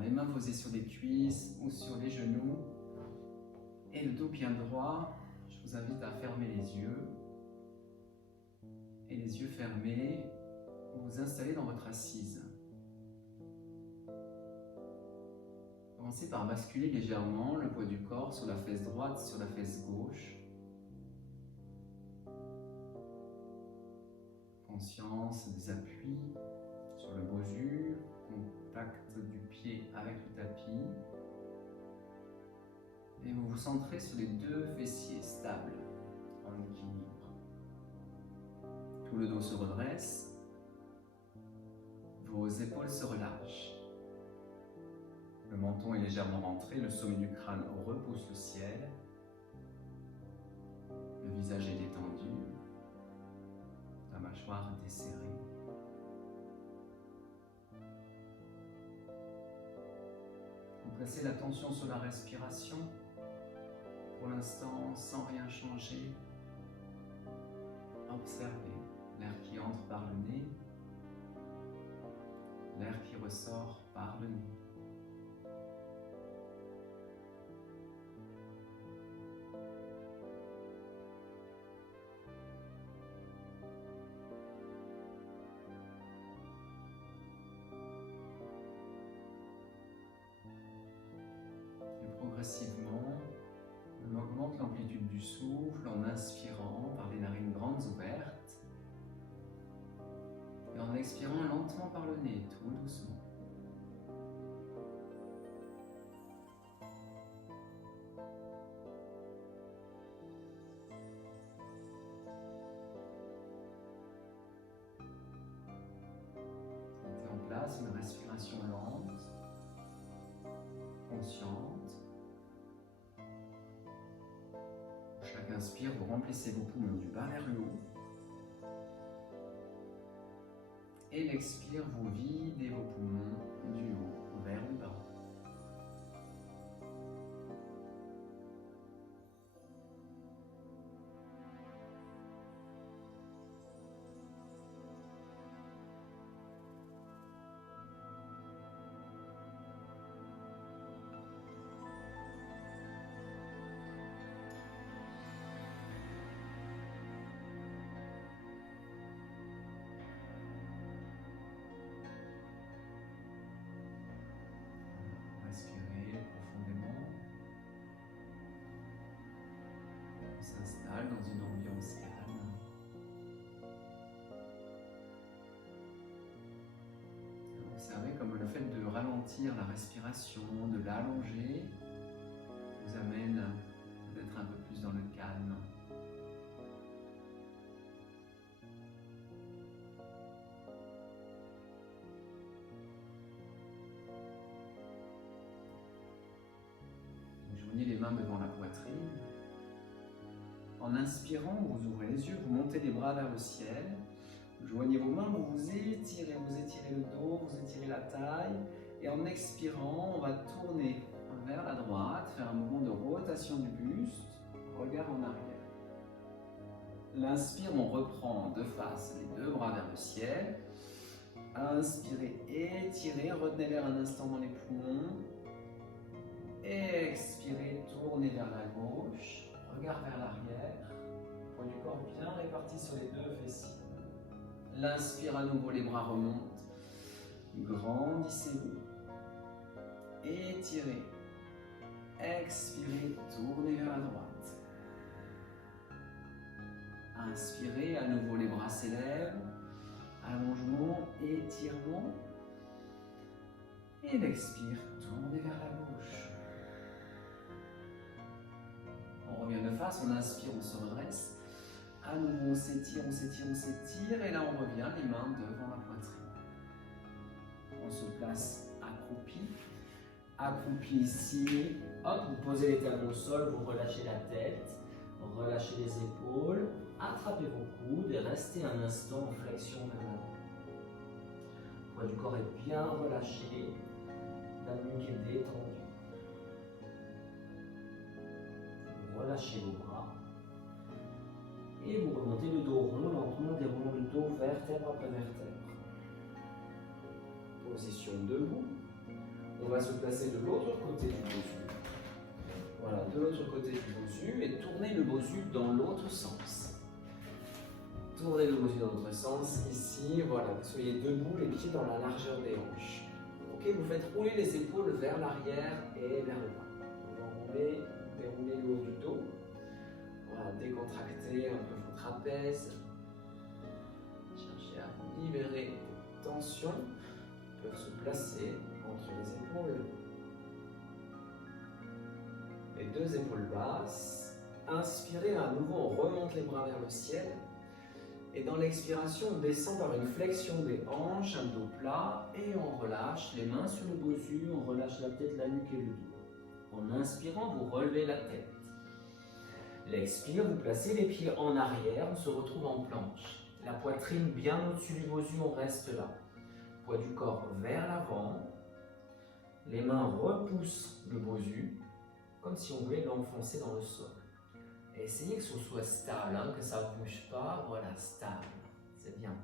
les mains posées sur les cuisses ou sur les genoux. Et le dos bien droit, je vous invite à fermer les yeux. Et les yeux fermés, vous vous installez dans votre assise. Commencez par basculer légèrement le poids du corps sur la fesse droite, sur la fesse gauche. Conscience des appuis sur le bossu, contact du pied avec le tapis. Et vous vous centrez sur les deux fessiers stables, en équilibre. Tout le dos se redresse, vos épaules se relâchent. Le menton est légèrement rentré, le sommet du crâne repousse le ciel. Le visage est détendu, la mâchoire desserrée. Vous placez l'attention sur la respiration, pour l'instant sans rien changer. Observez l'air qui entre par le nez, l'air qui ressort par le nez. Progressivement, on augmente l'amplitude du souffle en inspirant par les narines grandes ouvertes et en expirant lentement par le nez, tout doucement. Mettez en place une respiration lente, consciente. Chaque inspire, vous remplissez vos poumons du bas vers le haut. Et l'expire, vous videz vos poumons du haut vers le bas. Respirez profondément. On s'installe dans une ambiance calme. Observez comme le fait de ralentir la respiration, de l'allonger, vous amène d'être un peu plus dans le calme. Joignez les mains devant la poitrine. En inspirant, vous ouvrez les yeux, vous montez les bras vers le ciel. Vous joignez vos mains, vous étirez le dos, vous étirez la taille. Et en expirant, on va tourner vers la droite, faire un mouvement de rotation du buste, regard en arrière. L'inspire, on reprend de face les deux bras vers le ciel. Inspirez, étirez, retenez l'air un instant dans les poumons. Expirez, tournez vers la gauche, regard vers l'arrière, poids du corps bien réparti sur les deux fessiers. L'inspire à nouveau, les bras remontent, grandissez-vous, étirez, expirez, tournez vers la droite. Inspirez, à nouveau les bras s'élèvent, allongement, étirement, et l'expire, tournez vers la gauche. On revient de face, on inspire, on se redresse. À nouveau, on s'étire, on s'étire, on s'étire. Et là, on revient, les mains devant la poitrine. On se place accroupi. Accroupi ici. Hop, vous posez les talons au sol, vous relâchez la tête. Relâchez les épaules. Attrapez vos coudes et restez un instant en flexion vers l'avant. Le poids du corps est bien relâché. La nuque est détendue. Relâchez vos bras et vous remontez le dos rond, lentement déroulant le dos vertèbre après vertèbre. Position debout. On va se placer de l'autre côté du bosu. Voilà, de l'autre côté du bosu et tourner le bosu dans l'autre sens. Tournez le bosu dans l'autre sens. Ici, voilà, vous soyez debout, les pieds dans la largeur des hanches. Ok, vous faites rouler les épaules vers l'arrière et vers le bas. Vous enroulez, déroulez le haut du dos. Voilà, décontractez un peu vos trapèzes. Cherchez à libérer les tensions. Ils peuvent se placer entre les épaules. Les deux épaules basses. Inspirez à nouveau, on remonte les bras vers le ciel. Et dans l'expiration, on descend par une flexion des hanches, un dos plat, et on relâche les mains sur le bosu, on relâche la tête, la nuque et le dos. En inspirant, vous relevez la tête. L'expire, vous placez les pieds en arrière, on se retrouve en planche. La poitrine bien au-dessus du bosu, on reste là. Poids du corps vers l'avant. Les mains repoussent le bosu, comme si on voulait l'enfoncer dans le sol. Et essayez que ce soit stable, hein, que ça ne bouge pas. Voilà, stable. C'est bien.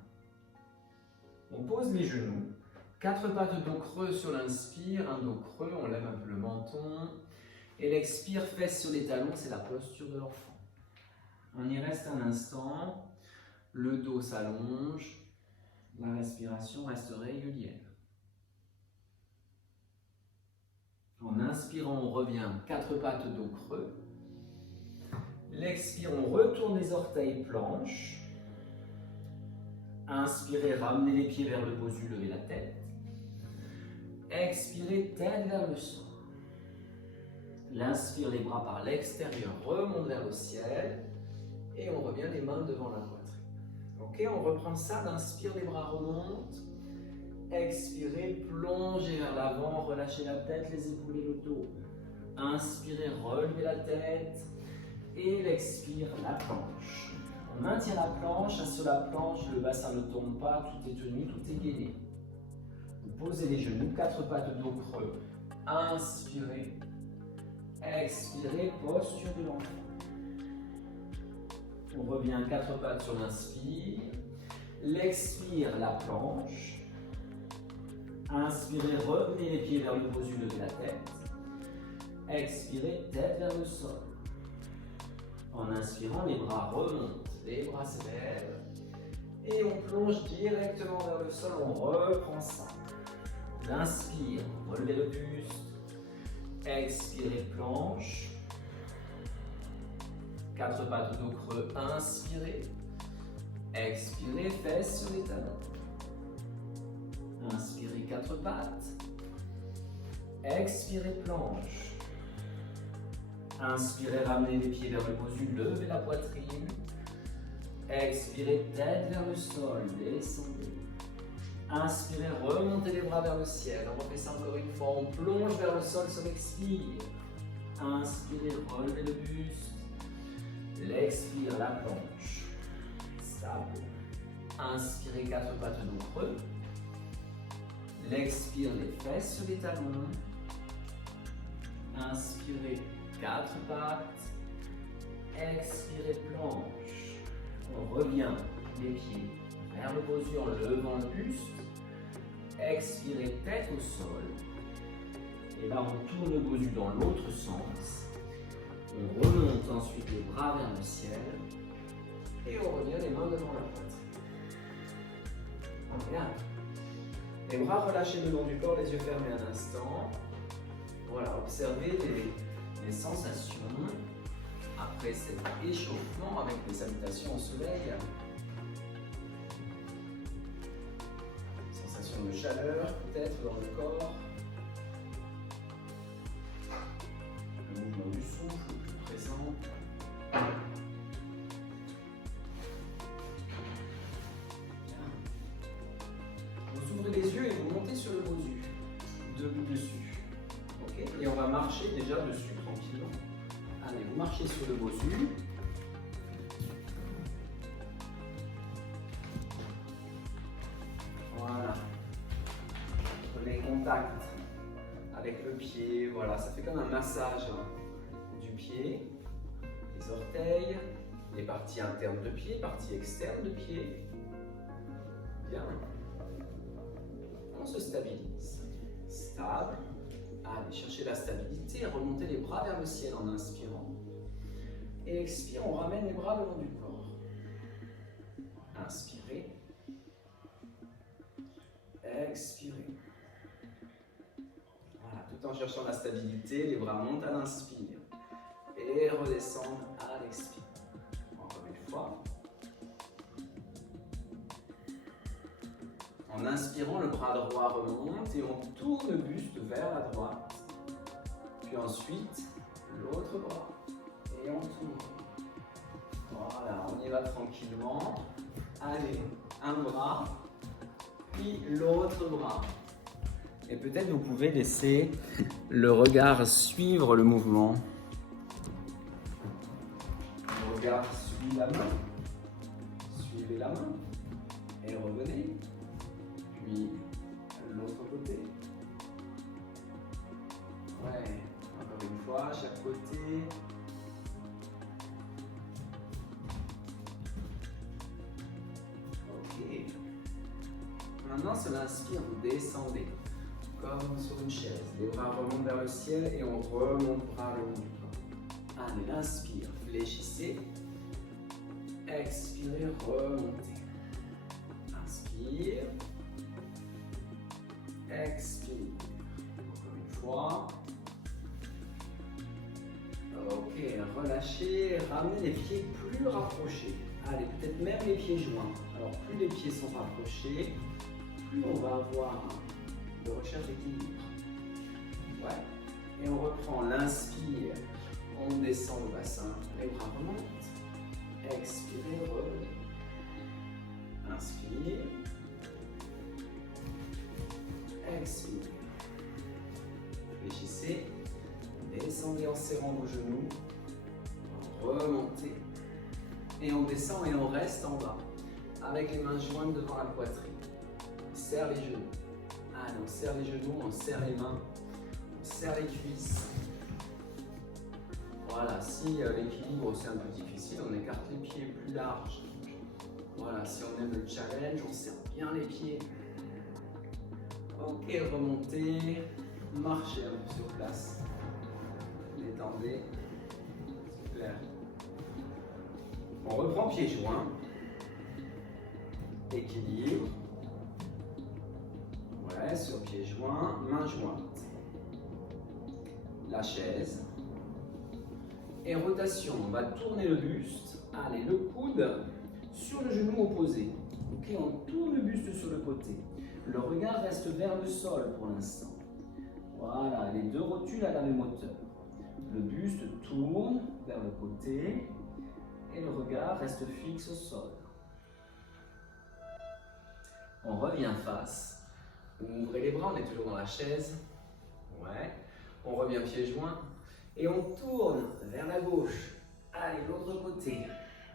On pose les genoux. 4 pattes dos creux sur l'inspire, un dos creux, on lève un peu le menton. Et l'expire, fesses sur les talons, c'est la posture de l'enfant. On y reste un instant. Le dos s'allonge. La respiration reste régulière. En inspirant, on revient 4 pattes dos creux. L'expire, on retourne les orteils planche. Inspirez, ramenez les pieds vers le bosu, levez la tête. Expirez, tête vers le sol. L'inspire, les bras par l'extérieur remontent vers le ciel. Et on revient les mains devant la poitrine. Ok, on reprend ça. L'inspire, les bras remontent. Expirez, plongez vers l'avant, relâchez la tête, les épaules et le dos. Inspirez, relevez la tête. Et l'expire, la planche. On maintient la planche, sur la planche, le bassin ne tombe pas, tout est tenu, tout est gainé. Vous posez les genoux, 4 pattes dos creux. Inspirez. Expirez, posture de l'enfant. On revient 4 pattes sur l'inspire. L'expire, la planche. Inspirez, revenez les pieds vers le bosu, levez la tête. Expirez, tête vers le sol. En inspirant, les bras remontent, les bras se lèvent. Et on plonge directement vers le sol, on reprend ça. L'inspire, relevez le buste. Expirez, planche. 4 pattes dos creux, inspirez. Expirez, fesses sur les talons. Inspirez, 4 pattes. Expirez, planche. Inspirez, ramenez les pieds vers le bosu, levez la poitrine. Expirez, tête vers le sol, descendez. Inspirez, remontez les bras vers le ciel. On refait ça encore une fois. On plonge vers le sol sur l'expire. Inspirez, relevez le buste. L'expire, la planche. Stable. Inspirez, 4 pattes dos creux. L'expire, les fesses sur les talons. Inspirez, 4 pattes. Expirez, planche. On revient les pieds vers le bosu en levant le buste. Expirez, tête au sol. Et là, on tourne le bosu dans l'autre sens. On remonte ensuite les bras vers le ciel. Et on revient les mains devant la poitrine. Bien. Les bras relâchés le long du corps, les yeux fermés un instant. Voilà, observez les sensations après cet échauffement avec les salutations au soleil. Sensation de chaleur peut-être dans le corps. Le mouvement du souffle plus présent. Vous ouvrez les yeux et vous montez sur le bosu, debout dessus. Okay. Et on va marcher déjà dessus tranquillement. Allez, vous marchez sur le bosu. Voilà. Prenez contact avec le pied. Voilà, ça fait comme un massage du pied. Les orteils, les parties internes de pied, parties externes de pied. Bien. On se stabilise. Stable. Allez, cherchez la stabilité, remontez les bras vers le ciel en inspirant. Et expire, on ramène les bras le long du corps. Inspirez. Expirez. Voilà, tout en cherchant la stabilité, les bras montent à l'inspire. Et redescendent à l'expire. Encore une fois. En inspirant, le bras droit remonte et on tourne le buste vers la droite. Puis ensuite, l'autre bras. Et on tourne. Voilà, on y va tranquillement. Allez, un bras, puis l'autre bras. Et peut-être vous pouvez laisser le regard suivre le mouvement. Le regard suit la main. Suivez la main. Et revenez. Puis l'autre côté. Ouais, encore une fois, chaque côté. Ok. Maintenant, sur l'inspire, vous descendez comme sur une chaise. Les bras remontent vers le ciel et on remonte bras le long du corps. Allez, inspire, fléchissez. Expirez, remontez. Inspire. Expire. Encore une fois. Ok, relâchez, ramenez les pieds plus rapprochés. Allez, peut-être même les pieds joints. Alors, plus les pieds sont rapprochés, plus on va avoir de recherche d'équilibre. Ouais. Et on reprend l'inspire. On descend le bassin, les bras remontent. Expirez, revenez. Inspire. Expire. Réfléchissez. Descendez en serrant vos genoux. Remontez. Et on descend et on reste en bas. Avec les mains jointes devant la poitrine. On serre les genoux. Allez, on serre les genoux, on serre les mains. On serre les cuisses. Voilà, si l'équilibre c'est un peu difficile, on écarte les pieds plus larges. Voilà, si on aime le challenge, on serre bien les pieds. Ok, remontez, marchez un peu sur place. Détendez. Super. On reprend pieds joints. Équilibre. Ouais, sur pieds joints, mains jointes. La chaise. Et rotation, on va tourner le buste. Allez, le coude sur le genou opposé. Ok, on tourne le buste sur le côté. Le regard reste vers le sol pour l'instant. Voilà, les deux rotules à la même hauteur. Le buste tourne vers le côté et le regard reste fixe au sol. On revient face. Ouvrez les bras, on est toujours dans la chaise. Ouais. On revient pieds joints. Et on tourne vers la gauche. Allez, l'autre côté.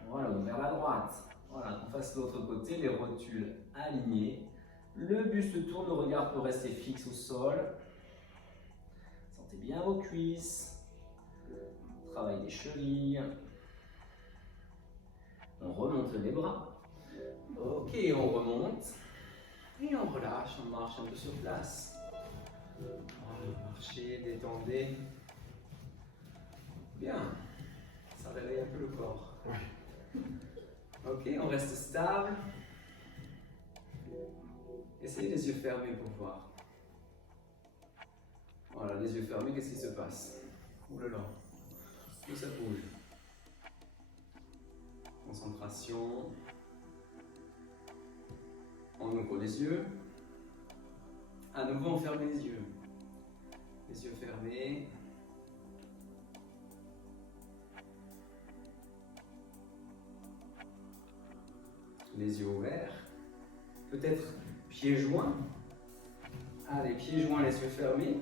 Voilà, ou vers la droite. Voilà, qu'on fasse l'autre côté, les rotules alignées. Le buste tourne, le regard peut rester fixe au sol. Sentez bien vos cuisses. Travail des chevilles. On remonte les bras. Ok, on remonte. Et on relâche, on marche un peu sur place. Voilà, marchez, détendez. Bien, ça réveille un peu le corps. Ok, on reste stable. Essayez les yeux fermés pour voir. Voilà, les yeux fermés, qu'est-ce qui se passe? Ouh là là, tout ça bouge. Concentration. On ouvre les yeux. À nouveau, on ferme les yeux. Les yeux fermés. Les yeux ouverts. Peut-être pieds joints. Allez, pieds joints, les yeux fermés.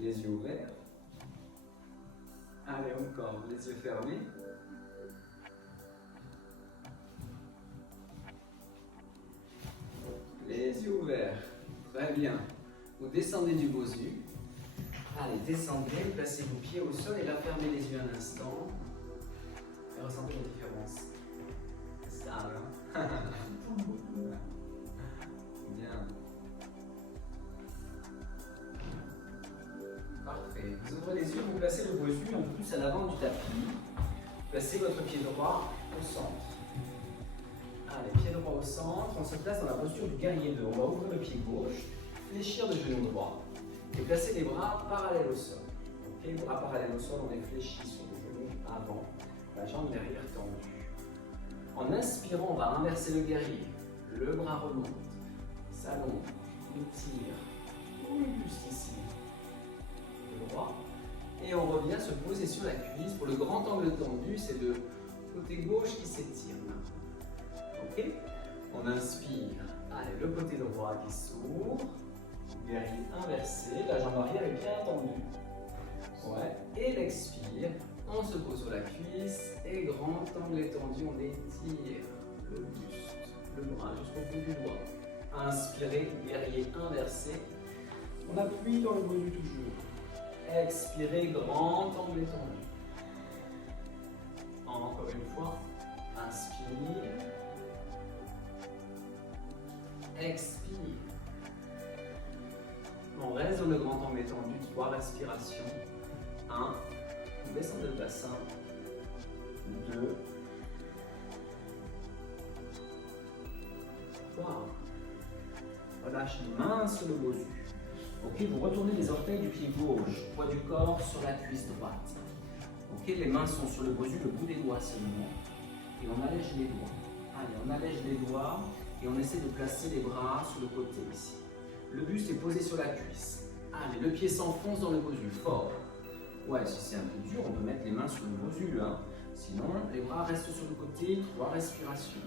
Les yeux ouverts. Allez, encore, les yeux fermés. Les yeux ouverts. Très bien. Vous descendez du Bosu. Allez, descendez, placez vos pieds au sol et là, fermez les yeux un instant. Et ressentez la différence. Stable. placez votre pied droit au centre. Allez, pied droit au centre, on se place dans la posture du guerrier 2. On va ouvrir le pied gauche, fléchir le genou droit et placer les bras parallèles au sol. Ok, bras parallèles au sol, on est fléchi sur le genou avant, la jambe derrière tendue. En inspirant, on va inverser le guerrier. Le bras remonte, s'allonge, on tire, on le buste ici, le droit. Et on revient se poser sur la cuisse. Pour le grand angle tendu, c'est le côté gauche qui s'étire. Ok? On inspire. Allez, le côté droit qui s'ouvre. Guerrier inversé. La jambe arrière est bien tendue. Ouais. Et l'expire. On se pose sur la cuisse. Et grand angle étendu, on étire le buste, le bras jusqu'au bout du doigt. Inspirez, guerrier inversé. On appuie dans le bosu toujours. Expirez, grand angle étendu. Encore une fois, inspire. Expire. On reste dans le grand angle étendu, 3 respirations. 1, vous descendez le bassin. 2, 3. Relâche les mains sur le bosu. Ok, vous retournez les orteils du pied gauche, poids du corps sur la cuisse droite. Ok, les mains sont sur le bosu, le bout des doigts seulement. Et on allège les doigts. Allez, on allège les doigts et on essaie de placer les bras sur le côté ici. Le buste est posé sur la cuisse. Allez, le pied s'enfonce dans le bosu, fort. Ouais, si c'est un peu dur, on peut mettre les mains sur le bosu. Hein. Sinon, les bras restent sur le côté, 3 respirations.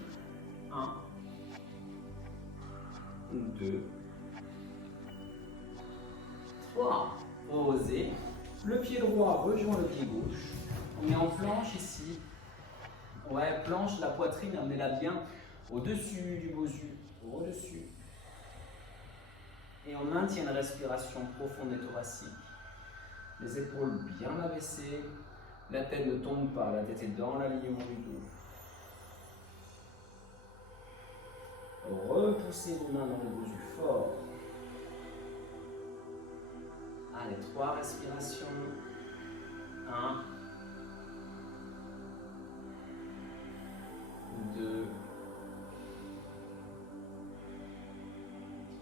1, 2, 3. Posez. Le pied droit rejoint le pied gauche. On est en planche ici. Ouais, planche, la poitrine, amenez-la bien au-dessus du bosu. Au-dessus. Et on maintient une respiration profonde et thoracique. Les épaules bien abaissées. La tête ne tombe pas, la tête est dans l'alignement du dos. Repoussez vos mains dans le bosu fort. Allez, 3 respirations. 1, 2,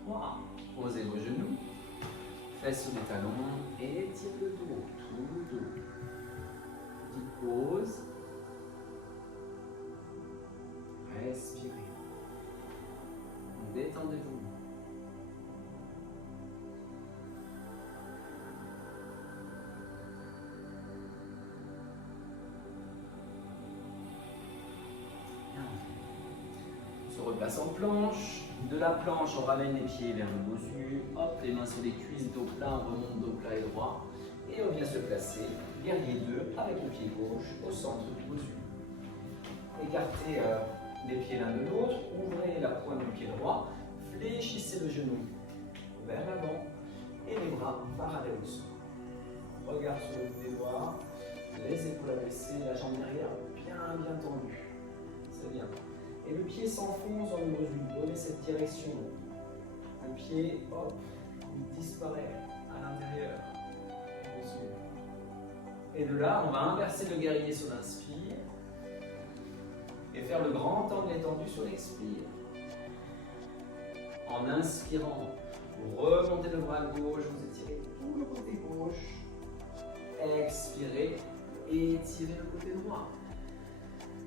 3. Posez vos genoux. Fesses sur les talons et étirez le dos, tout le dos. Petite pause. Respirez. Détendez-vous. On se replace en planche. De la planche, on ramène les pieds vers le bosu. Hop, les mains sur les cuisses, dos plat, on remonte dos plat et droit. Et on vient se placer, guerrier 2, avec le pied gauche au centre du bosu. Écartez les pieds l'un de l'autre, ouvrez la pointe du pied droit, fléchissez le genou vers l'avant et les bras parallèles au sol. Regard sur le bout des doigts, les épaules abaissées, la jambe derrière bien tendue. C'est bien. Et le pied s'enfonce dans le bosu, donnez cette direction. Le pied, hop, il disparaît à l'intérieur. Et de là, on va inverser le guerrier sur l'inspire et faire le grand angle étendu sur l'expire. En inspirant, vous remontez le bras gauche, vous étirez tout le côté gauche. Expirez et étirez le côté droit.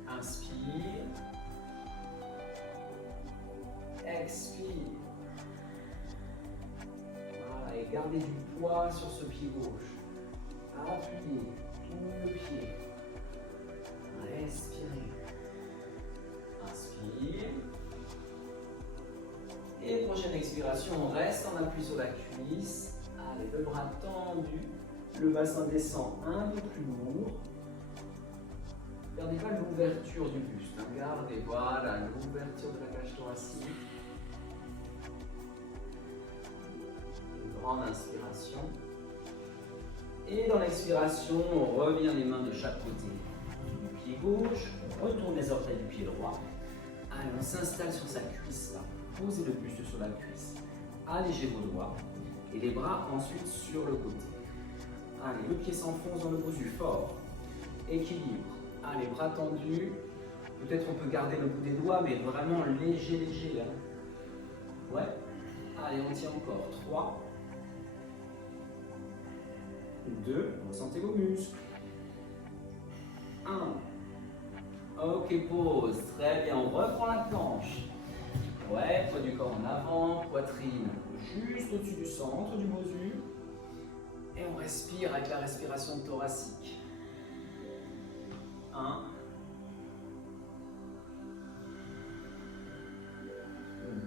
Inspire. Expire. Voilà, et gardez du poids sur ce pied gauche. Appuyez tout le pied. Respirez. Inspire. Et prochaine expiration, on reste en appui sur la cuisse. Allez, le bras tendu. Le bassin descend un peu plus lourd. Gardez pas l'ouverture du buste. Hein. Gardez, voilà, l'ouverture de la cage thoracique. Une grande inspiration. Et dans l'expiration, on revient les mains de chaque côté du pied gauche. On retourne les orteils du pied droit. Allez, on s'installe sur sa cuisse là. Posez le buste sur la cuisse. Allégez vos doigts. Et les bras ensuite sur le côté. Allez, le pied s'enfonce dans le bosu fort. Équilibre. Allez, bras tendus. Peut-être on peut garder le bout des doigts, mais vraiment léger, léger. Hein. Ouais. Allez, on tient encore. 3. 2. Ressentez vos muscles. 1. Ok, pause. Très bien. On reprend la planche. Ouais, poids du corps en avant, poitrine juste au-dessus du centre du bosu. Et on respire avec la respiration thoracique. 1.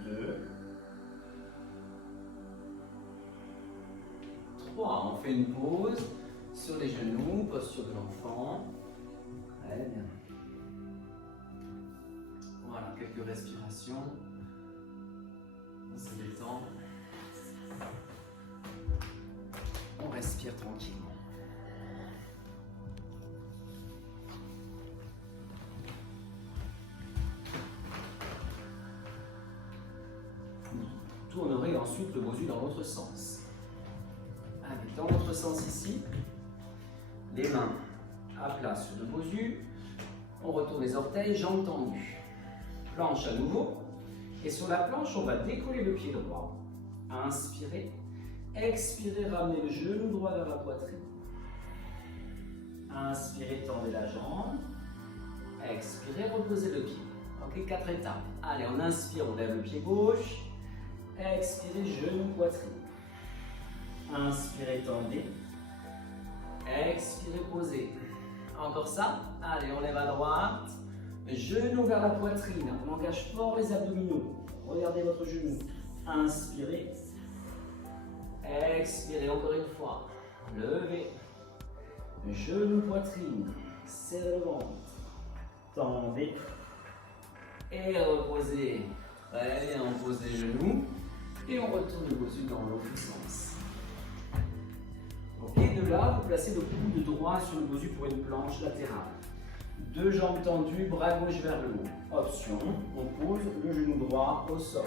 2. 3. On fait une pause sur les genoux, posture de l'enfant. Très bien. Voilà, quelques respirations. On se détend. On respire tranquillement. Tournerez ensuite le bosu dans l'autre sens. Allez, dans l'autre sens ici, les mains à plat sur le bosu. On retourne les orteils, jambes tendues. Planche à nouveau. Et sur la planche, on va décoller le pied droit. Inspirez. Expirez, ramenez le genou droit vers la poitrine. Inspirez, tendez la jambe. Expirez, reposez le pied. Ok, 4 étapes. Allez, on inspire, on lève le pied gauche. Expirez, genou, poitrine. Inspirez, tendez. Expirez, posez. Encore ça. Allez, on lève à droite. Genou vers la poitrine. On engage fort les abdominaux. Regardez votre genou. Inspirez. Expirez encore une fois. Levez. Genou, poitrine. Serrez le ventre. Tendez. Et reposez. Très bien, on pose les genoux. Et on retourne le bosu dans l'autre sens. Ok, de là, vous placez le coude droit sur le bosu pour une planche latérale. 2 jambes tendues, bras gauche vers le haut. Option, on pose le genou droit au sol.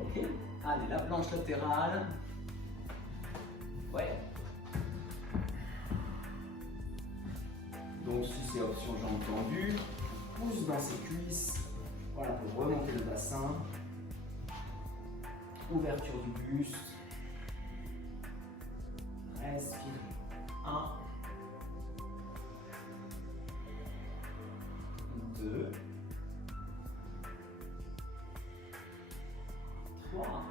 Ok? Allez, la planche latérale. Ouais. Donc si c'est option jambes tendues, pousse dans ses cuisses. Voilà, pour remonter le bassin. Ouverture du buste. Respirez. 1. 2. 3.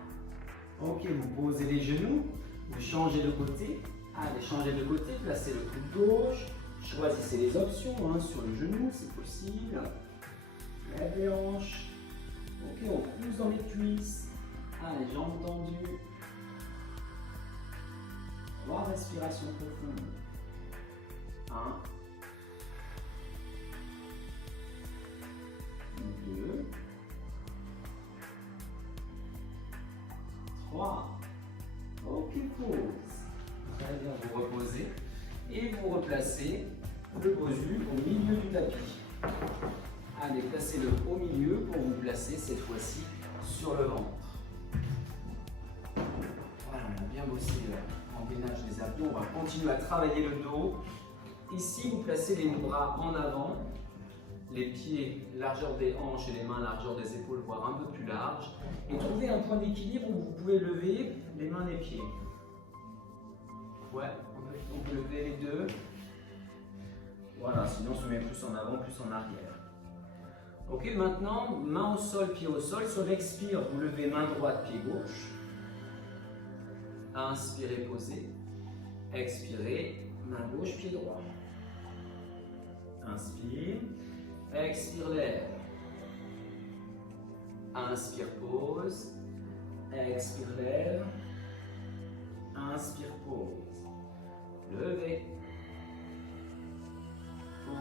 Ok, vous posez les genoux, vous changez de côté. Allez, changez de côté, placez le coude gauche. Choisissez les options hein, sur le genou, c'est possible. Lève les hanches. Ok, on pousse dans les cuisses. Allez, jambes tendues. 3 respirations profondes. 1. 2. 3. Ok, pause. Très bien, vous reposez et vous replacez le bosu au milieu du tapis. Allez, placez-le au milieu pour vous placer cette fois-ci sur le ventre. Voilà, on a bien bossé l'engrenage des abdos. On va continuer à travailler le dos. Ici, vous placez les bras en avant, les pieds largeur des hanches et les mains largeur des épaules, voire un peu plus large. Et trouvez un point d'équilibre où vous pouvez lever les mains et les pieds. Ouais, on peut lever les deux. Voilà, sinon on se met plus en avant, plus en arrière. Ok, maintenant, main au sol, pied au sol. Sur l'expire, vous levez main droite, pied gauche. Inspirez, posez. Expirez, main gauche, pied droit. Inspire. Expire, lève. Inspire, pose. Expire, lève. Inspire, pose. Levez.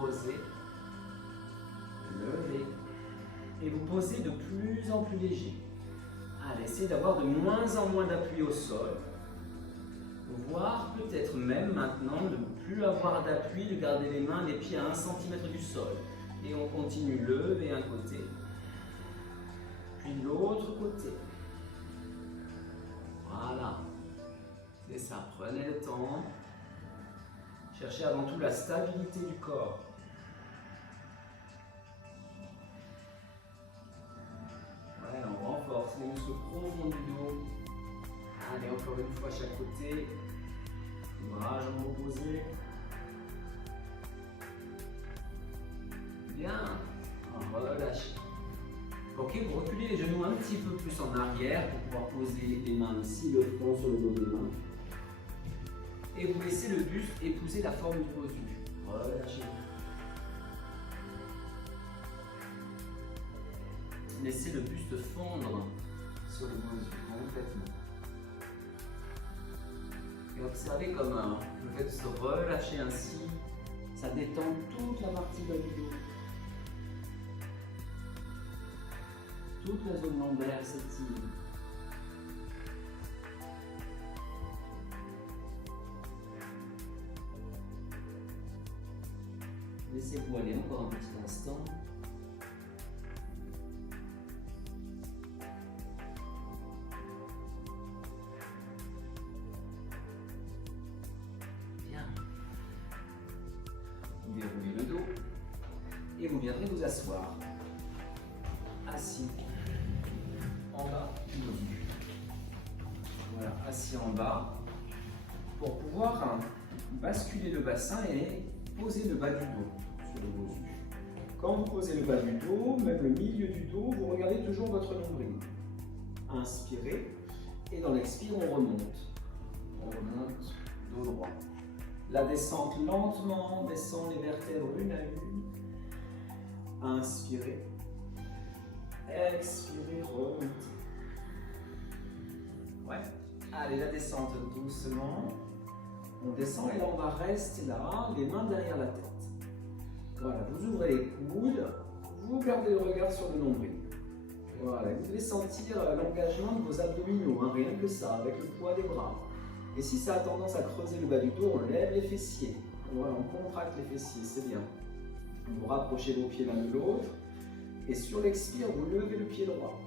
Posez. Levez. Et vous posez de plus en plus léger. Allez, essayez d'avoir de moins en moins d'appui au sol. Voire peut-être même maintenant de ne plus avoir d'appui, de garder les mains, les pieds à 1 cm du sol. Et on continue, lever un côté, puis l'autre côté. Voilà. C'est ça, prenez le temps. Cherchez avant tout la stabilité du corps. profond du dos. Allez, encore une fois chaque côté. Bras, jambes opposées. Bien. Relâchez. Ok, vous reculez les genoux un petit peu plus en arrière pour pouvoir poser les mains ici, le front sur le dos des mains. Et vous laissez le buste épouser la forme du bosu. Relâchez. Laissez le buste fondre sur le bosu complètement. Et observez comment le fait de se relâcher ainsi, ça détend toute la partie bas du dos. Toute la zone lombaire s'étire. Laissez-vous aller encore un petit instant. Bien. Déroulez le dos et vous viendrez vous asseoir. Assis en bas du bosu. Voilà, assis en bas pour pouvoir basculer le bassin et poser le bas du dos sur le bosu. Quand vous posez le bas du dos, même le milieu du dos, vous regardez toujours votre nombril. Inspirez et dans l'expire, on remonte. On remonte, dos droit. La descente lentement descend les vertèbres une à une. Inspirez. Expirez, remontez. Ouais. Allez, la descente doucement. On descend et là, on va rester là, les mains derrière la tête. Voilà, vous ouvrez les coudes, vous gardez le regard sur le nombril. Voilà, vous devez sentir l'engagement de vos abdominaux, hein, rien que ça, avec le poids des bras. Et si ça a tendance à creuser le bas du dos, on lève les fessiers. Voilà, on contracte les fessiers, c'est bien. Vous rapprochez vos pieds l'un de l'autre. Et sur l'expire, vous levez le pied droit.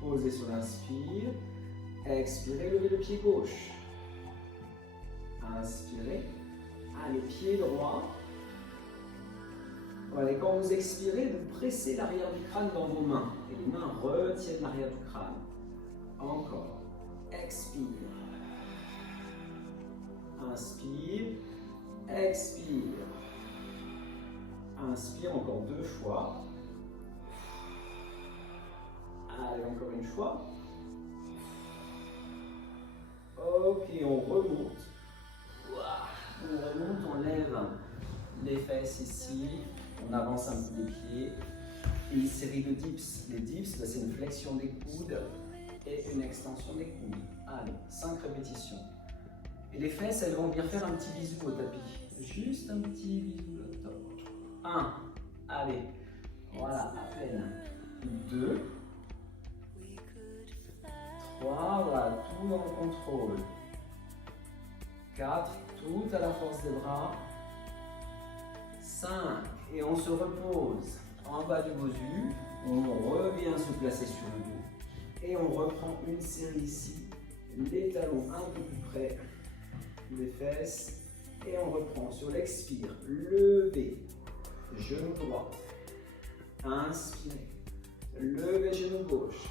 Posez sur l'inspire. Expirez, levez le pied gauche. Inspirez. Allez, pied droit. Voilà, et quand vous expirez, vous pressez l'arrière du crâne dans vos mains. Et les mains retiennent l'arrière du crâne. Encore. Expire. Inspire. Expire. Inspire encore 2 fois. Allez, encore une fois. Ok, on remonte. On remonte, on lève les fesses ici. On avance un peu les pieds. Et une série de dips. Les dips, c'est une flexion des coudes et une extension des coudes. Allez, 5 répétitions. Et les fesses, elles vont bien faire un petit bisou au tapis. Juste un petit bisou là. 1, allez, voilà, à peine. 2, 3, voilà, tout dans le contrôle. 4, tout à la force des bras. 5, et on se repose en bas du bosu. On revient se placer sur le dos. Et on reprend une série ici. Les talons un peu plus près des fesses. Et on reprend sur l'expire. Levez. Genou droit. Inspirez. Levez genou gauche.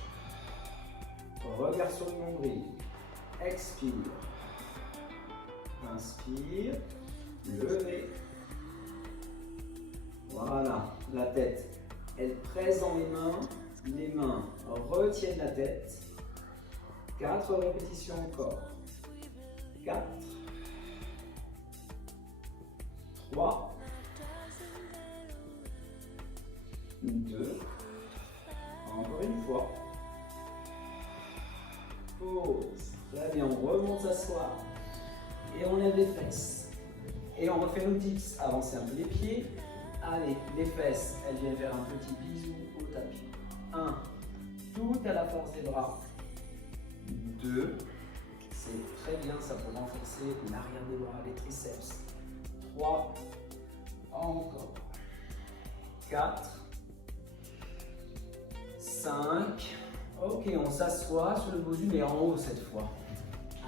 Regard sur le nombril. Expire. Inspire. Levez. Voilà. La tête, elle presse dans les mains. Les mains retiennent la tête. 4 répétitions encore. 4. 3. 2, encore une fois, pause, très bien, on remonte s'asseoir et on lève les fesses et on refait nos dips, avancez un peu les pieds, allez, les fesses, elles viennent faire un petit bisou au tapis, 1, tout à la force des bras, 2, c'est très bien, ça peut renforcer l'arrière des bras, les triceps, 3, encore, 4, 5. Ok, on s'assoit sur le bosu, mais en haut cette fois.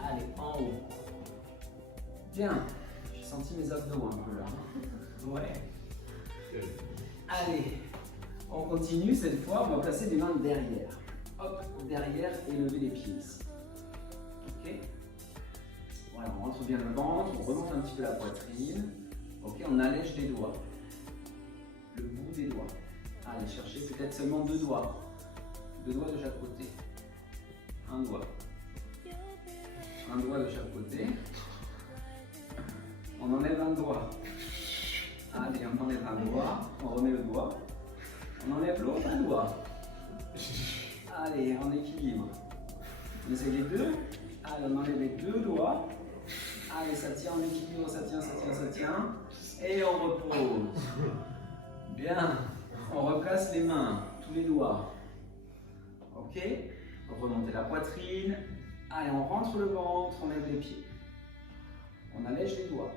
Allez, en haut. Bien. J'ai senti mes abdos un peu là. Ouais. Allez, on continue cette fois. On va placer les mains derrière. Hop. derrière et lever les pieds ici. Ok. Voilà, on rentre bien le ventre, on remonte un petit peu la poitrine. Ok, on allège les doigts. Le bout des doigts. Allez, cherchez peut-être seulement 2 doigts. 2 doigts de chaque côté. Un doigt. Un doigt de chaque côté. On enlève un doigt. Allez, on enlève un doigt. On remet le doigt. On enlève l'autre doigt. Allez, en équilibre. On essaie les deux. Allez, on enlève les 2 doigts. Allez, ça tient en équilibre, ça tient, ça tient, ça tient. Et on repose. Bien. On replace les mains, tous les doigts. Ok. Remontez la poitrine. Allez, on rentre le ventre, on lève les pieds. On allège les doigts.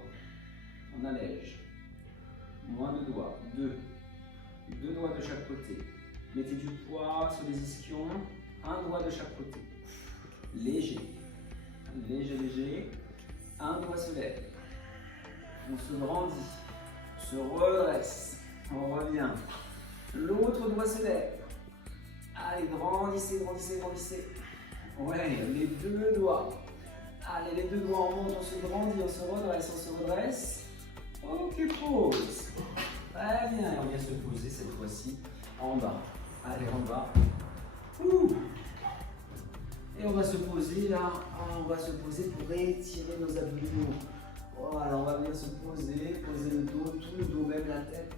On allège. Moins de doigts. 2. 2 doigts de chaque côté. Mettez du poids sur les ischions. Un doigt de chaque côté. Léger. Léger, léger. Un doigt se lève. On se grandit. On se redresse. On revient. L'autre doigt se lève. Allez, grandissez, grandissez, grandissez. Ouais, les 2 doigts. Allez, les 2 doigts, on monte, on se grandit, on se redresse, on se redresse. Ok, pause. Très bien, et on vient se poser cette fois-ci en bas. Allez, en bas. Ouh. Et on va se poser là. On va se poser pour étirer nos abdominaux. Voilà, on va bien se poser, poser le dos, tout le dos, même la tête.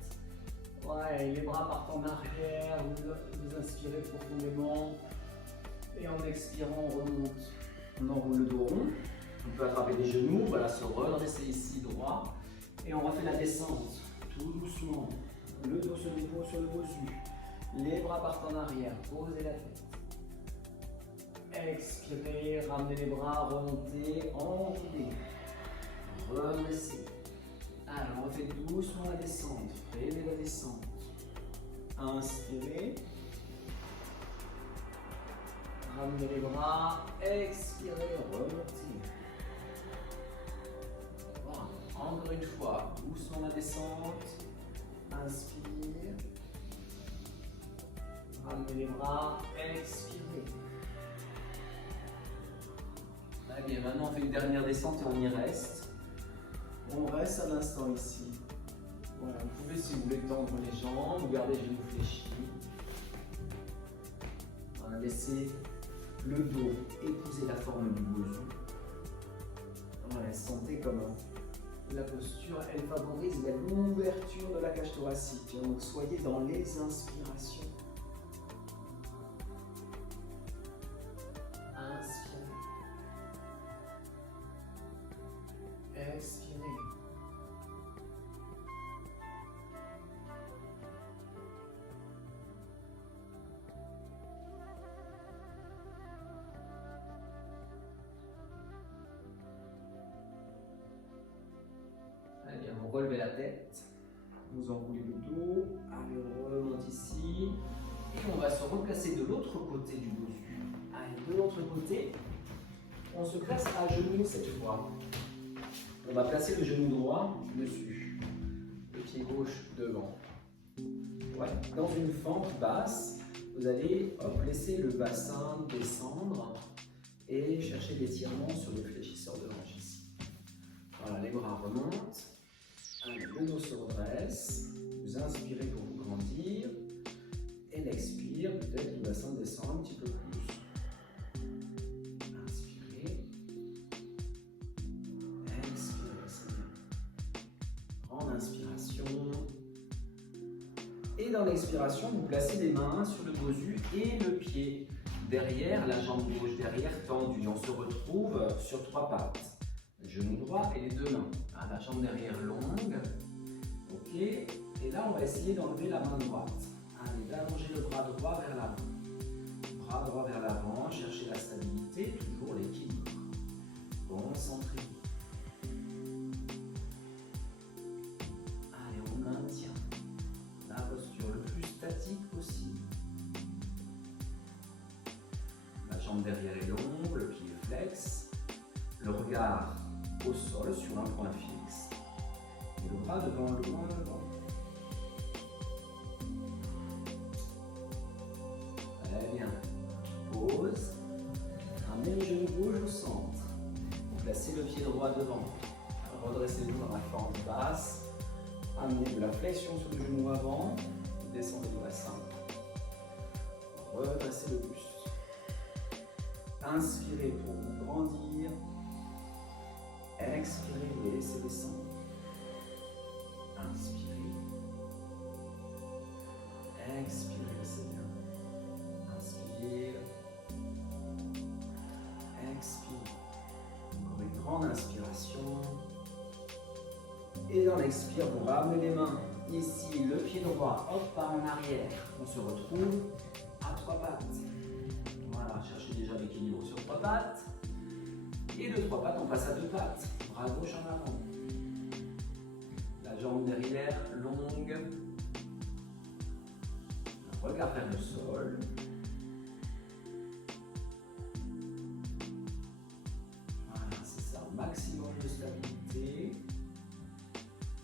Ouais, les bras partent en arrière, vous inspirez profondément. Et en expirant, on remonte. On enroule le dos rond. On peut attraper les genoux, voilà, se redresser ici droit. Et on refait la descente, tout doucement. Le dos se dépose sur le bossu. Les bras partent en arrière, posez la tête. Expirez, ramenez les bras, remontez, enroulez. Redressez. Alors, on refait doucement la descente. Freinez la descente. Inspirez. Ramenez les bras. Expirez, remontez. Voilà. Encore une fois, doucement la descente. Inspire. Ramenez les bras. Expirez. Très bien, maintenant on fait une dernière descente et on y reste. On reste un instant ici. Voilà, vous pouvez, si vous voulez, tendre les jambes, garder les genoux fléchis. Voilà, laissez le dos épouser la forme du bosu. Voilà, sentez comment la posture, elle favorise l'ouverture de la cage thoracique. Donc soyez dans les inspirations. Inspirez. Expirez. Allez, vous relevez la tête, vous enroulez le dos, allez, on remonte ici, et on va se replacer de l'autre côté du bossu. Allez, de l'autre côté, on se place à genoux cette fois. On va placer le genou droit dessus, le pied gauche devant. Ouais. Dans une fente basse, vous allez laisser le bassin descendre et chercher l'étirement sur le fléchisseur de hanche ici. Voilà, les bras remontent. Allez, le dos se redresse. Vous inspirez pour vous grandir. Et l'expire, peut-être le bassin descend un petit peu plus. Inspirez. Expirez, c'est bien. Grande inspiration. Et dans l'expiration, vous placez les mains sur le bosu et le pied derrière, la jambe gauche derrière tendue. On se retrouve sur 3 pattes. Le genou droit et les 2 mains. La jambe derrière longue. Ok. Et là, on va essayer d'enlever la main droite. Allez, d'allonger le bras droit vers l'avant. Bras droit vers l'avant. Cherchez la stabilité, toujours l'équilibre. Concentrez-vous. Allez, on maintient la posture le plus statique possible. La jambe derrière est longue, le pied flex. Le regard au sol sur un point fixe et le bras devant le loin devant. Très bien. Pause. pause. Ramenez le genou gauche au centre. Vous placez le pied droit devant. Redressez-vous dans la forme basse. Amenez de la flexion sur le genou avant. Descendez le bassin. Redressez le buste. Inspirez pour vous grandir. Expirez, vous laissez descendre. Inspirez. Expirez, c'est bien. Inspire. Expire. Encore une grande inspiration. Et dans l'expire, vous ramenez les mains ici, le pied droit, hop, par en arrière. On se retrouve à 3 pattes. Voilà, cherchez déjà l'équilibre sur 3 pattes. Et de 3 pattes, on passe à 2 pattes. Bras gauche en avant. La jambe derrière, longue. Le regard vers le sol. Voilà, c'est ça, maximum de stabilité.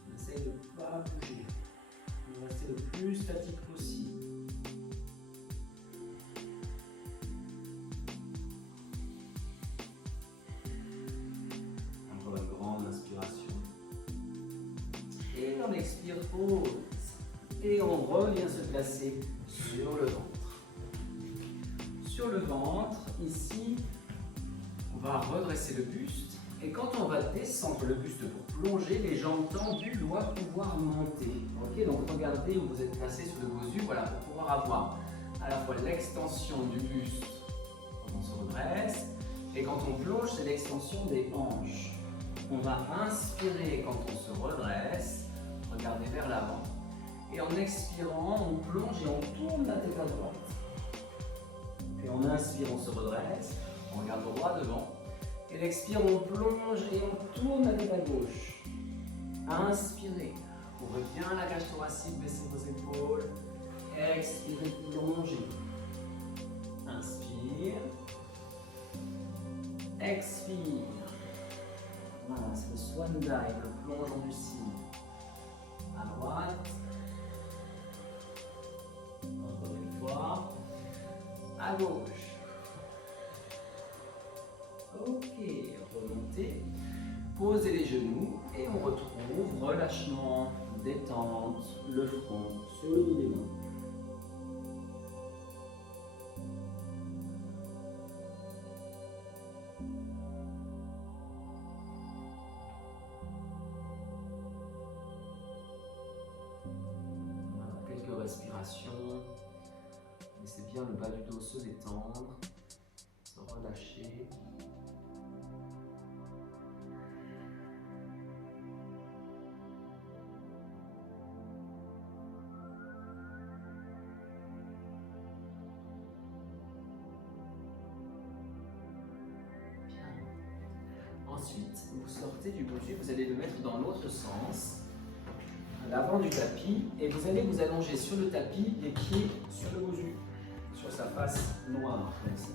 On essaye de ne pas bouger. On va rester le plus statique possible. Encore une grande inspiration. Et on expire, pause. Et on revient se placer sur le ventre. Sur le ventre, ici, on va redresser le buste. Et quand on va descendre le buste pour plonger, les jambes tendues doivent pouvoir monter. Ok, donc regardez où vous êtes placé sur le gosier, voilà, pour pouvoir avoir à la fois l'extension du buste quand on se redresse, et quand on plonge, c'est l'extension des hanches. On va inspirer quand on se redresse, regardez vers l'avant. Et en expirant, on plonge et on tourne la tête à droite. Puis on inspire, on se redresse, on regarde droit devant. Et l'expire, on plonge et on tourne la tête à gauche. Inspirez, ouvrez bien la cage thoracique, baissez vos épaules. Expirez, plongez. Inspire. Expire. Voilà, c'est le swan dive, le plongeon du cygne. À droite. Encore une fois. À gauche. Ok, remontez. Posez les genoux et on retrouve relâchement, détente, le front sur le dos des mains. Quelques respirations. Laissez bien le bas du dos se détendre, se relâcher. Bien. Ensuite, vous sortez du gosier, vous allez le mettre dans l'autre sens. À l'avant du tapis, et vous allez vous allonger sur le tapis, les pieds sur le gosier, sur sa face noire, comme ça.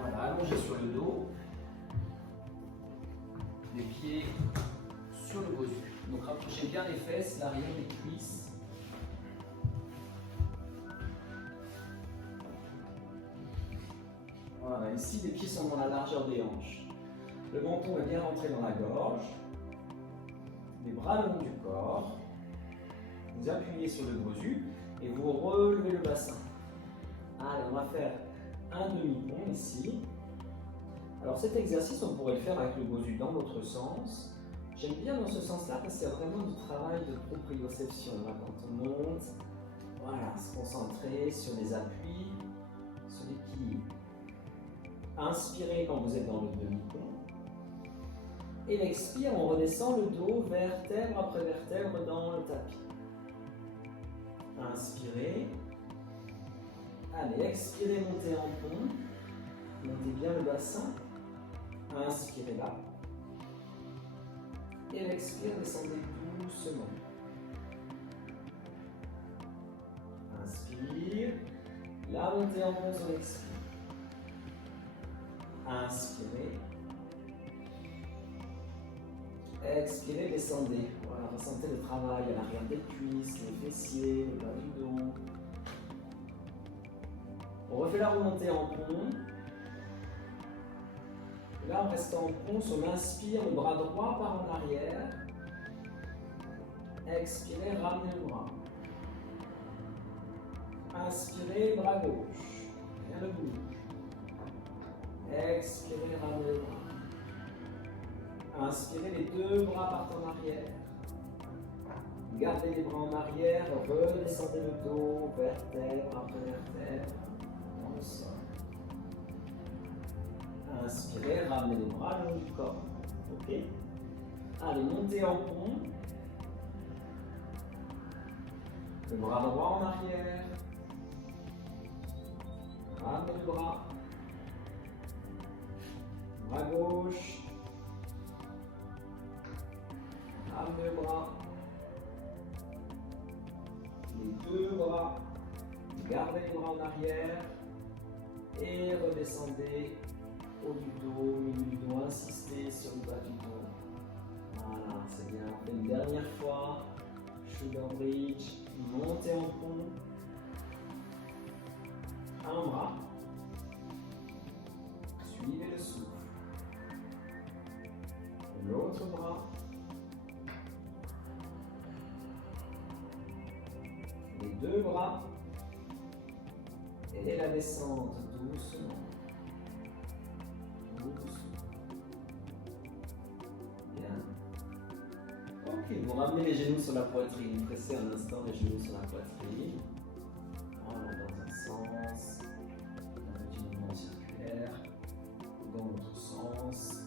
Voilà, allongé sur le dos, les pieds sur le gosier. Donc rapprochez bien les fesses, l'arrière des cuisses. Voilà, ici les pieds sont dans la largeur des hanches. Le menton est bien rentré dans la gorge. Les bras le long du corps. Vous appuyez sur le gosier et vous relevez le bassin. Allez, on va faire un demi-pont ici. Alors cet exercice, on pourrait le faire avec le gosier dans l'autre sens. J'aime bien dans ce sens-là parce qu'il y a vraiment du travail de proprioception. Là, quand on monte, voilà, se concentrer sur les appuis, sur l'équilibre. Inspirez quand vous êtes dans le demi-pont. Et l'expire, on redescend le dos, vertèbre après vertèbre dans le tapis. Inspirez. Allez, expirez, montez en pont. Montez bien le bassin. Inspirez là. Et l'expire, descendez doucement. Inspire. La montée en pont sur l'expire. Inspirez. Expirez, descendez. Voilà, ressentez le travail à l'arrière des cuisses, les fessiers, le bas du dos. On refait la remontée en pont. Et là, on reste en pont. On inspire, le bras droit part en arrière. Expirez, ramenez le bras. Inspirez, bras gauche. Rien ne bouge. Expirez, ramenez le bras. Inspirez, les deux bras partent en arrière. Gardez les bras en arrière, redescendez le dos, vertèbre après vertèbre, dans le sol. Inspirez, ramenez les bras le long du corps. Ok? Allez, montez en pont. Le bras droit en arrière. Ramenez le bras. Bras gauche. Ramenez le bras. Les deux bras. Gardez les bras en arrière. Et redescendez haut du dos, milieu du dos. Insistez sur le bas du dos. Voilà, c'est bien. On fait une dernière fois. Shoulder bridge. Montez en pont. Un bras. Suivez le souffle. L'autre bras. Les deux bras. Et la descente doucement. Doucement. Bien. Ok, vous ramenez les genoux sur la poitrine. Pressez un instant les genoux sur la poitrine. Voilà, dans un sens. Un petit mouvement circulaire. Dans l'autre sens.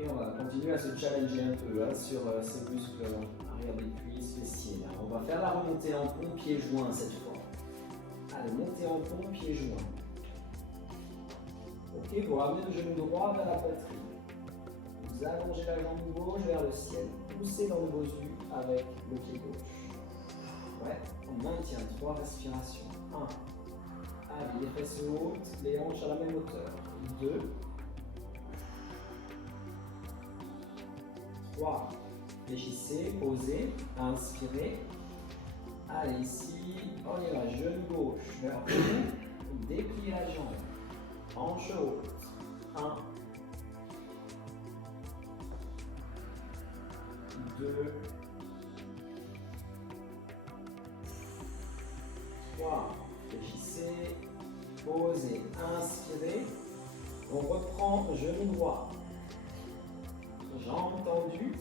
Et on va continuer à se challenger un peu sur ces muscles arrière des cuisses, fessiers. Là. On va faire la remontée en pont, pieds joints cette fois. Allez, montez en pont, pieds joints. Ok, vous ramenez le genou droit vers la poitrine. Vous allongez la jambe gauche vers le ciel. Poussez dans le bosu avec le pied gauche. Ouais, on maintient 3 respirations. 1. Allez, les fesses hautes, les hanches à la même hauteur. 2. 3. Réfléchissez, posez, inspirez. Allez, ici, on y va. Genou gauche vers vous. Dépliez la jambe. Hanche haute. 1. 2. 3. Réfléchissez, posez, inspirez. On reprend genou droit. Jambe tendue.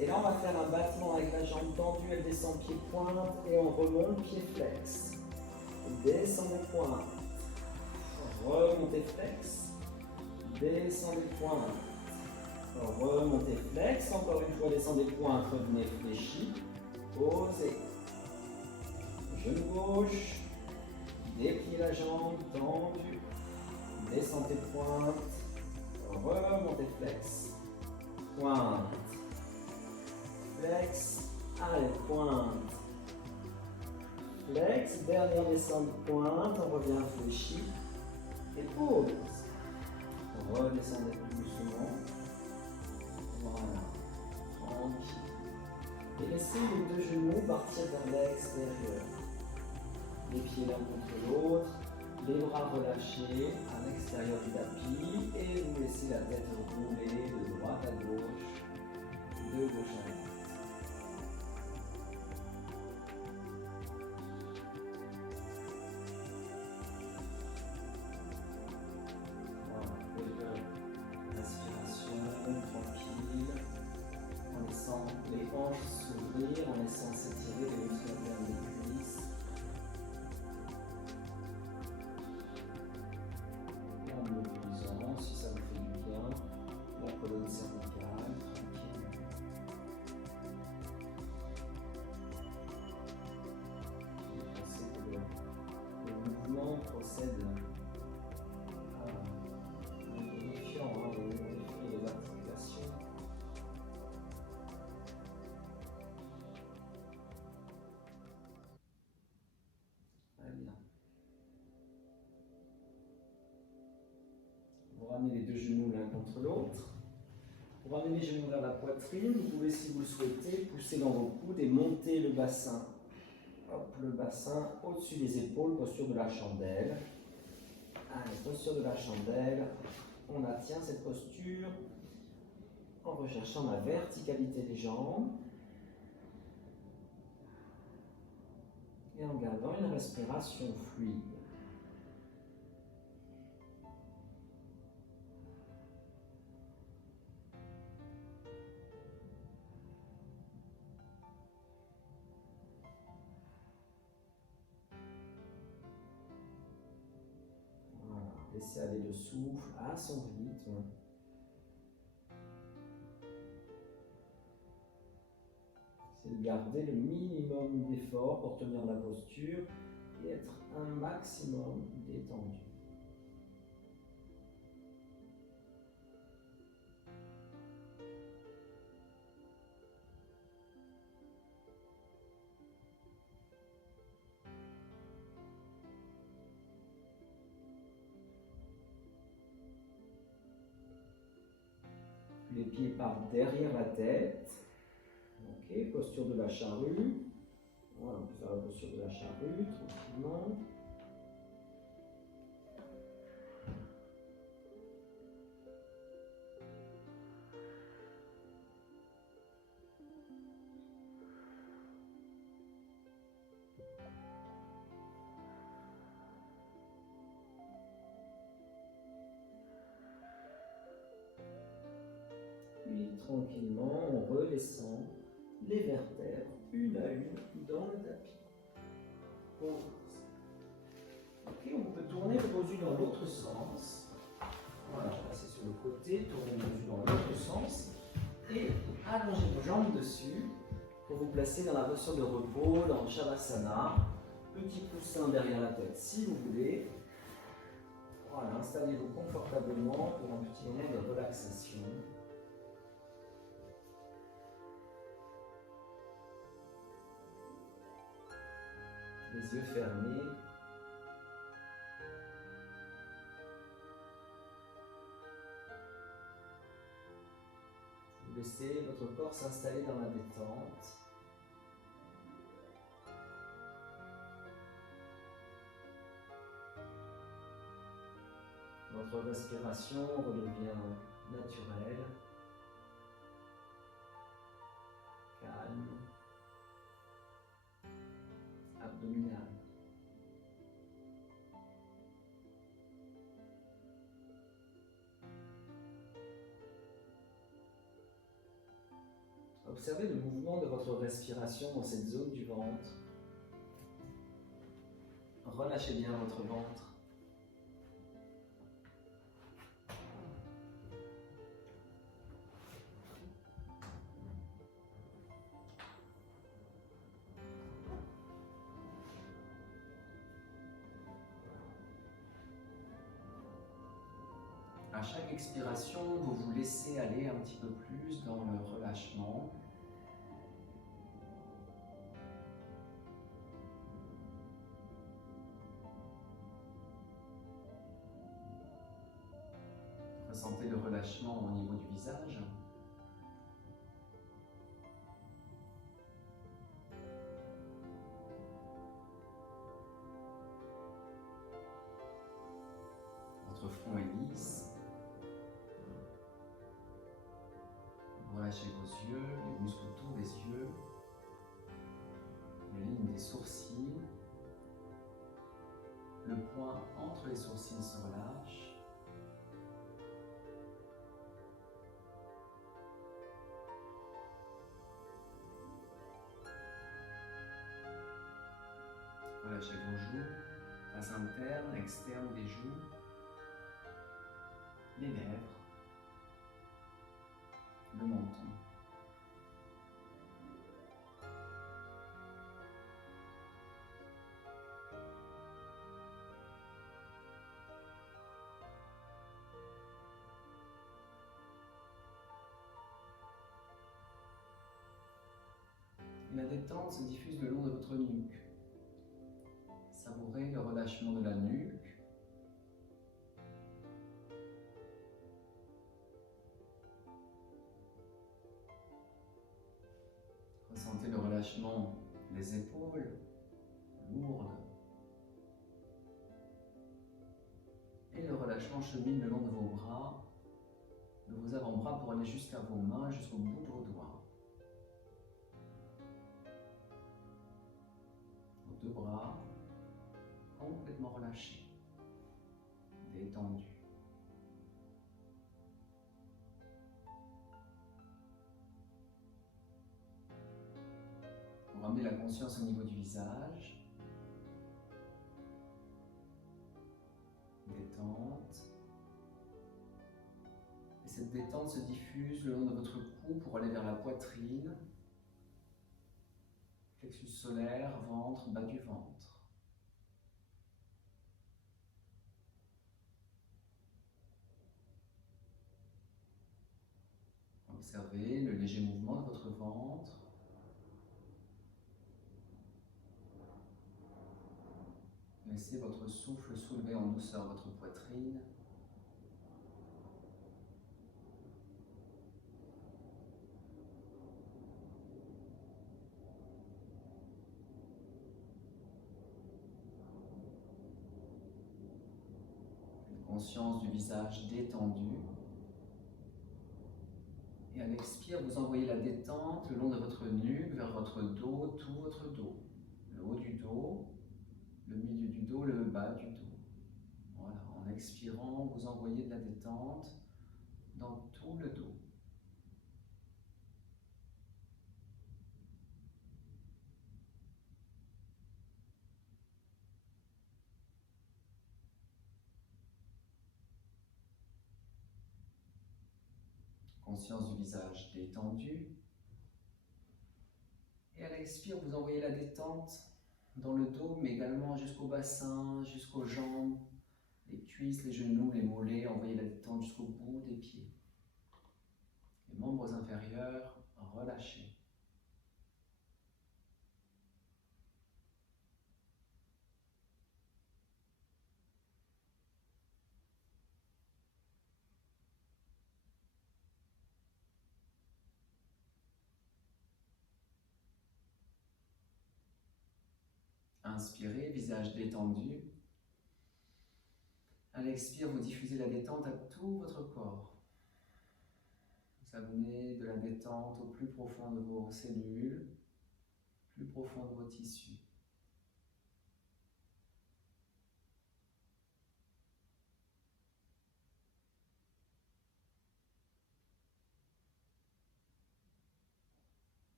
Et là, on va faire un battement avec la jambe tendue. Elle descend pied pointe et on remonte pied flex. Descendez pointe. Remontez flex. Descendez pointe. Remontez flex. Encore une fois, descendez pointe. Revenez fléchi. Posez. Genou gauche. Dépliez la jambe tendue. Descendez pointe. Remontez flex. Pointe. Flex. Allez, pointe. Flex. Dernière descente pointe. On revient fléchi. Et pause. Redescendez doucement. Voilà. Tranquille. Et laissez les deux genoux partir vers l'extérieur. Les pieds l'un contre l'autre. Les bras relâchés à l'extérieur du tapis. Et vous laissez la tête rouler de droite à gauche. De gauche à droite. S'ouvrir en laissant s'étirer les muscles internes des cuisses. Et en mobilisant, si ça vous fait du bien, la colonne cervicale, tranquille. Et pensez que le mouvement procède à un vérifiant, vérifier les articulations. ramener les deux genoux l'un contre l'autre. Pour ramener les genoux vers la poitrine, vous pouvez, si vous le souhaitez, pousser dans vos coudes et monter le bassin. Hop, le bassin au-dessus des épaules, posture de la chandelle. Allez, posture de la chandelle. On maintient cette posture en recherchant la verticalité des jambes et en gardant une respiration fluide. Voilà, laissez aller le souffle à son rythme. C'est de garder le minimum d'effort pour tenir la posture et être un maximum détendu. Les pieds partent derrière la tête. Ok, posture de la charrue. Voilà, on peut faire la posture de la charrue tranquillement. Puis tranquillement, on redescend les vertèbres une à une dans le tapis. Ok, on peut tourner le dos dans l'autre sens. Voilà, passer sur le côté, tourner le dos dans l'autre sens et allonger vos jambes dessus pour vous placer dans la posture de repos, dans Shavasana. Petit coussin derrière la tête si vous voulez. Voilà, installez-vous confortablement pour un petit moment de relaxation. Les yeux fermés. Vous laissez votre corps s'installer dans la détente. Votre respiration redevient naturelle, calme, abdominale. Observez le mouvement de votre respiration dans cette zone du ventre. Relâchez bien votre ventre. À chaque expiration, vous vous laissez aller un petit peu plus dans le relâchement. Ressentez le relâchement au niveau du visage. Votre front est lisse. Relâchez vos yeux, les muscles autour des yeux, les lignes des sourcils. Le point entre les sourcils se relâche. Relâchez vos joues, face interne, externe des joues, les lèvres, le menton. La détente se diffuse le long de votre nuque. Savourez le relâchement de la nuque. Sentez le relâchement des épaules lourdes. Et le relâchement chemine le long de vos bras, de vos avant-bras pour aller jusqu'à vos mains, jusqu'au bout de vos doigts. Vos deux bras complètement relâchés, détendus. Vous ramenez la conscience au niveau du visage. Détente. Et cette détente se diffuse le long de votre cou pour aller vers la poitrine. Plexus solaire, ventre, bas du ventre. Observez le léger mouvement de votre ventre. Laissez votre souffle soulever en douceur votre poitrine. Une conscience du visage détendu. Et à l'expire, vous envoyez la détente le long de votre nuque, vers votre dos, tout votre dos. Le haut du dos, le milieu du dos, le bas du dos. Voilà, en expirant, vous envoyez de la détente dans tout le dos. Conscience du visage détendu. Et à l'expire, vous envoyez la détente dans le dos, mais également jusqu'au bassin, jusqu'aux jambes, les cuisses, les genoux, les mollets. Envoyez la détente jusqu'au bout des pieds. Les membres inférieurs relâchés. Inspirez, visage détendu. À l'expire, vous diffusez la détente à tout votre corps. Vous amenez de la détente au plus profond de vos cellules, plus profond de vos tissus.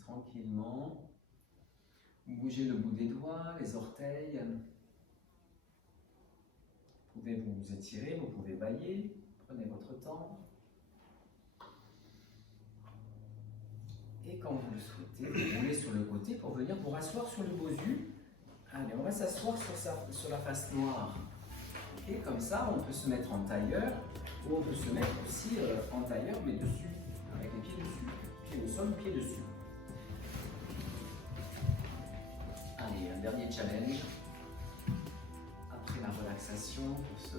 Tranquillement, vous bougez le bout des doigts, les orteils. Vous pouvez vous étirer, vous pouvez bâiller. Prenez votre temps. Et quand vous le souhaitez, vous roulez sur le côté pour venir vous rasseoir sur le bosu. Allez, on va s'asseoir sur la face noire. Okay, comme ça, on peut se mettre en tailleur ou on peut se mettre aussi en tailleur, mais dessus, avec les pieds dessus. Pieds au sol, pieds dessus. Allez, un dernier challenge. Après la relaxation, pour se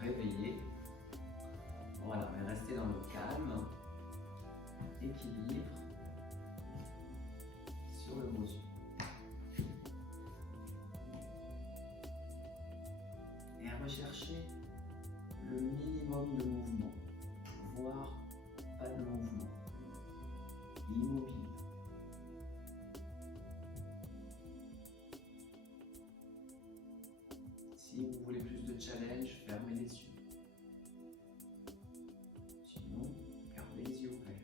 réveiller. Voilà, mais restez dans le calme, équilibre sur le bosu. Et rechercher le minimum de mouvement, voire pas de mouvement, immobile. Si vous voulez plus de challenge, fermez les yeux. Sinon, gardez les yeux ouverts.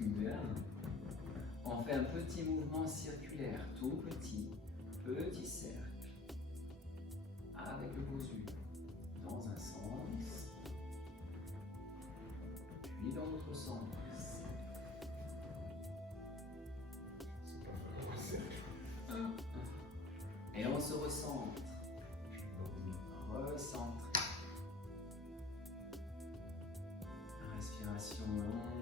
Bien. On fait un petit mouvement circulaire, tout petit, petit cercle. Avec le bosu dans un sens, puis dans l'autre sens. se recentre. Recentre. Respiration longue.